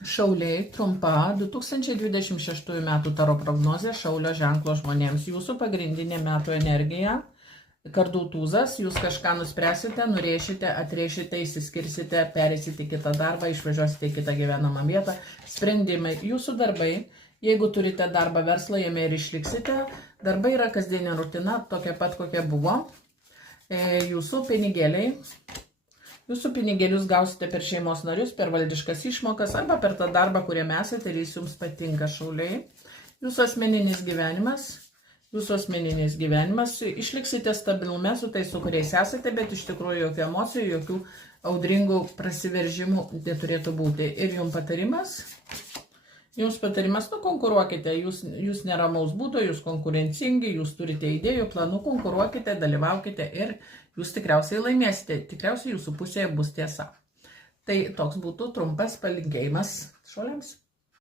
Šauliai, trumpa 2026 metų taro prognozė Šaulio ženklo žmonėms. Jūsų pagrindinė metų energija - kardų tūzas, jūs kažką nuspręsite, nurėšite, atrėšite, įsiskirsite, perėsite į kitą darbą, išvažiuosite į kitą gyvenamą vietą. Sprendimai, jūsų darbai, jeigu turite darbą verslą, jame ir išliksite. Darbai yra kasdienė rutina, tokia pat kokia buvo. Jūsų pinigėliai. Jūsų pinigėlius gausite per šeimos narius, per valdiškas išmokas arba per tą darbą, kuriame esate ir jis jums patinka, šauliai. Jūsų asmeninis gyvenimas, išliksite stabilume su tais, su kuriais esate, bet iš tikrųjų jokių emocijų, jokių audringų prasiveržimų neturėtų būti. Ir jums patarimas, konkuruokite, jūs neramaus būdo, jūs konkurencingi, jūs turite idėjų, planų, konkuruokite, dalyvaukite ir jūs tikriausiai laimėsite, tikriausiai jūsų pusėje bus tiesa. Tai toks būtų trumpas palinkėjimas šauliams.